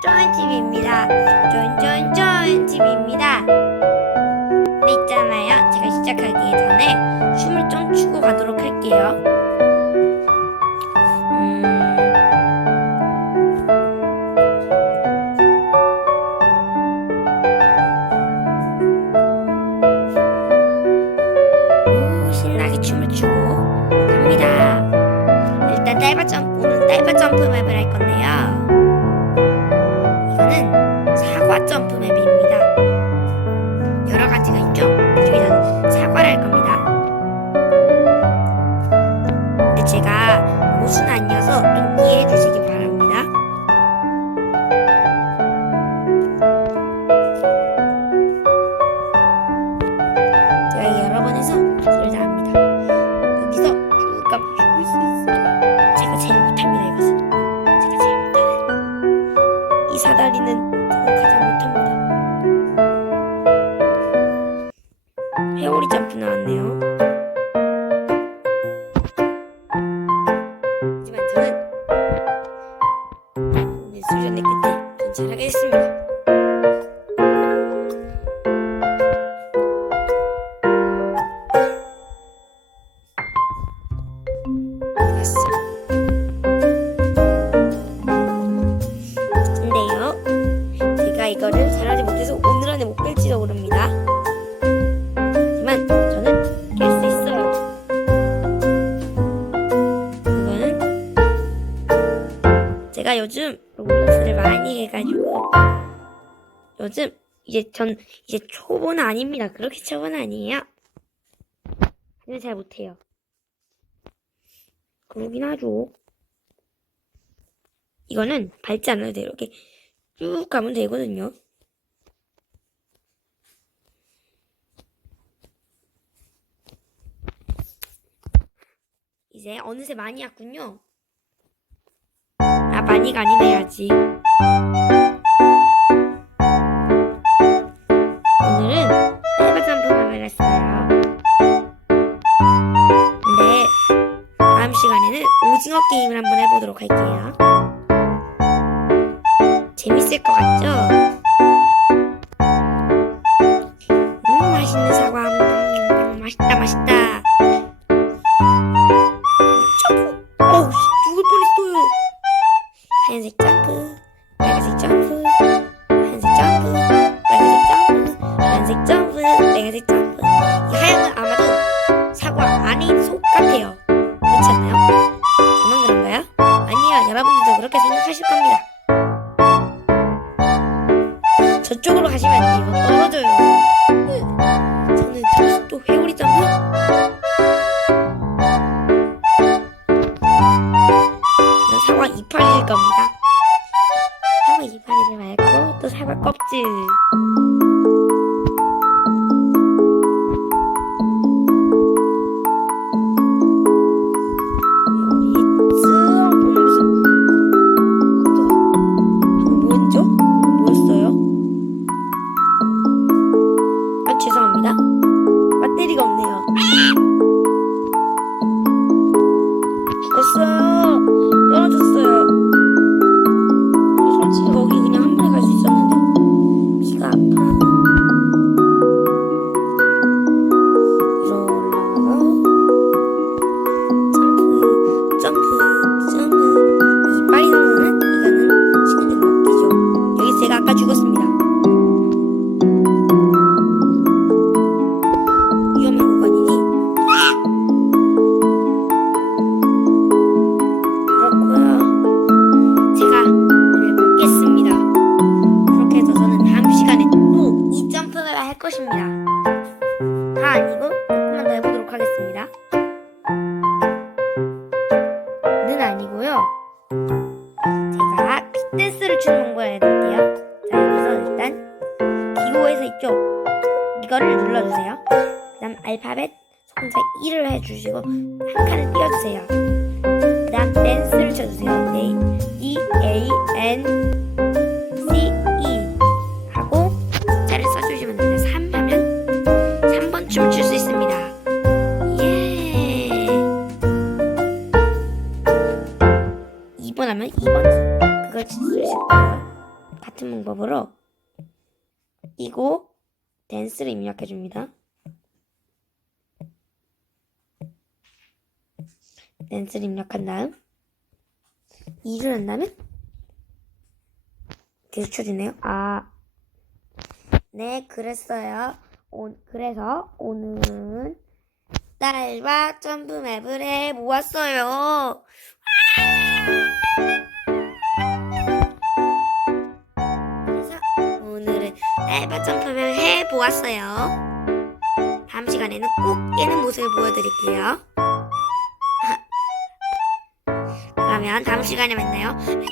쫀쫀집입니다. 쫀쫀쫀집입니다. 근데 있잖아요. 제가 시작하기 전에 춤을 좀 추고 가도록 할게요. 음... 오, 신나게 춤을 추고 갑니다. 일단 딸바 점프, 오늘 딸바 점프 맵을 할 건데요. 점프 맵입니다. 회오리 점프 나왔네요. 하지만 저는 오늘 수련의 끝에 괜찮하게 했습니다. 제가 요즘 로블록스를 많이 해가지고 요즘 이제 전 이제 초보는 아닙니다. 그렇게 초보는 아니에요. 근데 잘 못해요. 그러긴 하죠. 이거는 밟지 않아도 돼요. 이렇게 쭉 가면 되거든요. 이제 어느새 많이 왔군요. 아, 많이가 아니네야지. 오늘은 짧은 점프만 했어요. 근데 다음 시간에는 오징어 게임을 한번 해보도록 할게요. 재밌을 것 같죠? 하얀색 점프, 빨간색 점프, 하얀색 점프, 빨간색 점프, 하얀색 점프, 빨간색 점프. 이 하얀 건 아마도 사과 있는 속 같아요. 그렇지 않나요? 저만 그런가요? 아니요, 여러분들도 그렇게 생각하실 겁니다. 이파리를 말고 또 사과 껍질. 아 죄송합니다. 배터리가 없네요. 기호에서 있죠. 이거를 눌러주세요. 그 다음 알파벳 손자 1을 해주시고 한 칸을 띄워주세요. 그 다음 댄스를 쳐주세요. 네. D A N C E 하고 숫자를 써주시면 됩니다. 3 하면 3번 춤을 출 수 있습니다. 예. 2번 하면 2번 그걸 칠수 있을까요? 같은 방법으로 이고 댄스를 입력해 줍니다. 댄스를 입력한 다음 2를 한다면 계속 쳐주네요. 아, 네, 그랬어요. 오, 그래서 오늘은 딸과 점프 맵을 해 보았어요. 오늘은 딸과 점프맵을 해 보았어요. 다음 시간에는 꼭 깨는 모습을 보여드릴게요. 그러면 다음 시간에 만나요. 안녕!